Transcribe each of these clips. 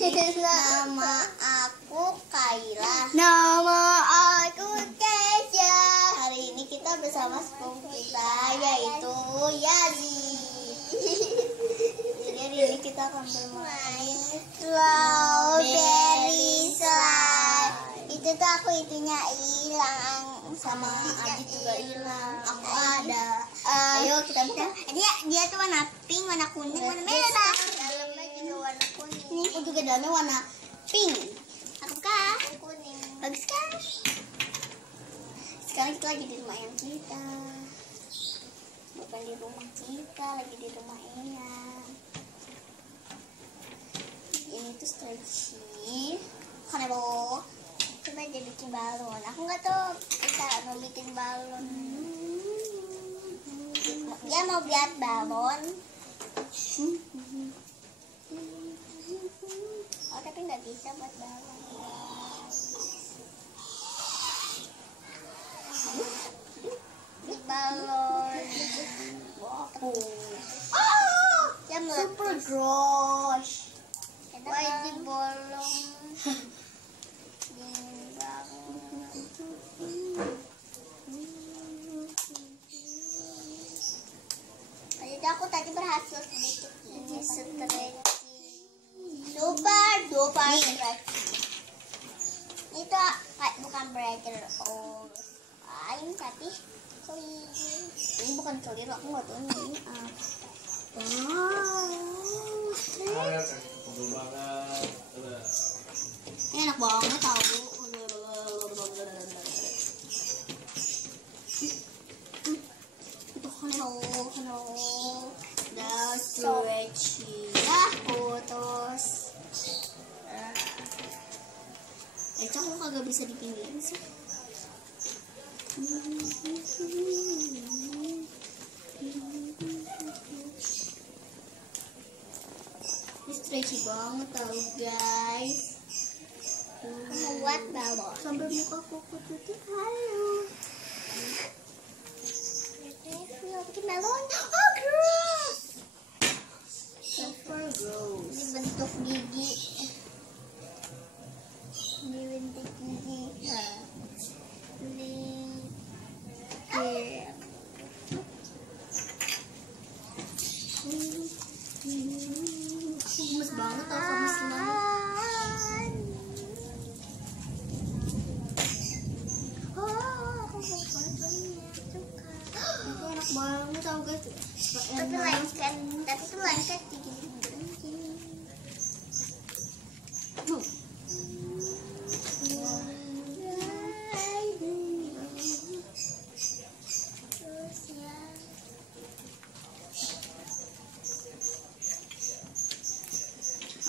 Nama aku Kaila. Nama aku Kesha. Hari ini kita bersama sepupu kita yaitu Yazi. Jadi hari ini kita akan bermain Strawberry slide. Itu tuh aku itunya hilang, sama Adit juga hilang. Aku ada. Ayo kita buka. Dia tuh warna pink, warna kuning, warna merah. Dalamnya juga warna kuning. Ini aku juga dalamnya warna pink. Aku buka. Kuning. Bagus kan? Sekarang kita lagi di rumah yang kita. Bukan di rumah kita, lagi di rumah Eyang. Ini tuh stretchy. Kanebo. Coba dia bikin balon. Aku nggak tahu bisa mau bikin balon. Dia mau buat balon. Oh tapi nggak bisa buat balon. Balon. Wow. Oh, Dia super meletus. gross. Wah ini bolong. Jadi aku tadi berhasil sedikit ini stretchy. Super stretchy. Itu bukan breaker. Oh, ini tapi clear. Ini bukan clear, aku nggak tahu ini apa. Ini enak banget tau. Itu hello. Now Stretchy. putus. Kok kagak bisa dipinggirin sih? Ini stretchy banget tau guys. Buat balon. Sampai muka kuku tutup. Halo. Bikin balon. Oh gross. Super gross. Ini bentuk gigi. Ini bentuk gigi. Ini Aku gemes banget tau sama slime. Itu enak banget tau guys. tapi lengket gigi.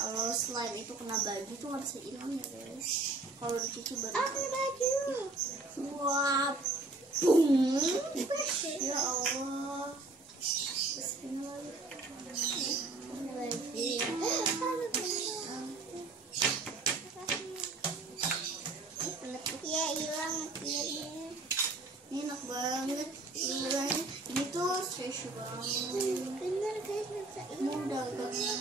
Kalau slime itu kena baju tuh nggak bisa hilang ya guys. Kalau dicuci baru. Aku punya baju. Wah, boom. Ya Allah. Iya hilang. Ini enak banget. Ini tuh stretchy banget. Bener guys, bisa hilang. Mudah banget.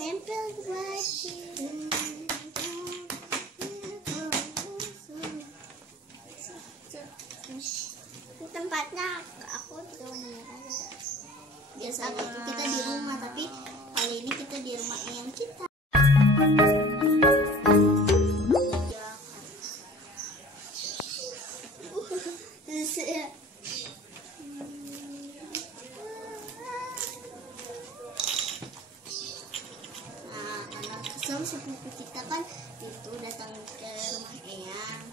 Nempel ke baju. Tempatnya aku tuh Biasanya itu kita di rumah, tapi kali ini kita di rumah yang kita. Nah, karena kesel sepupu kita kan itu datang ke rumah Eyang,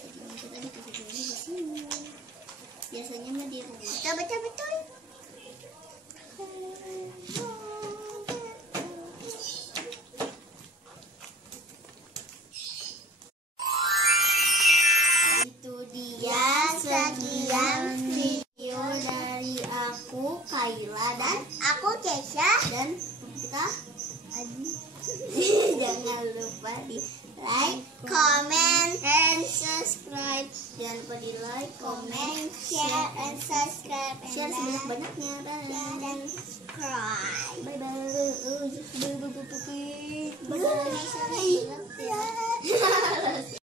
jadi kita dikasih di sini. Biasanya mah di rumah. betul. Itu dia sekian video dari aku Kaila dan Aku Kesha. dan kita jangan lupa di like, Comment and subscribe. subscribe. Jangan lupa di like, Comment, comment, share, and subscribe. share sebanyak-banyaknya. Dan subscribe. Bye bye. Bye bye. Bye.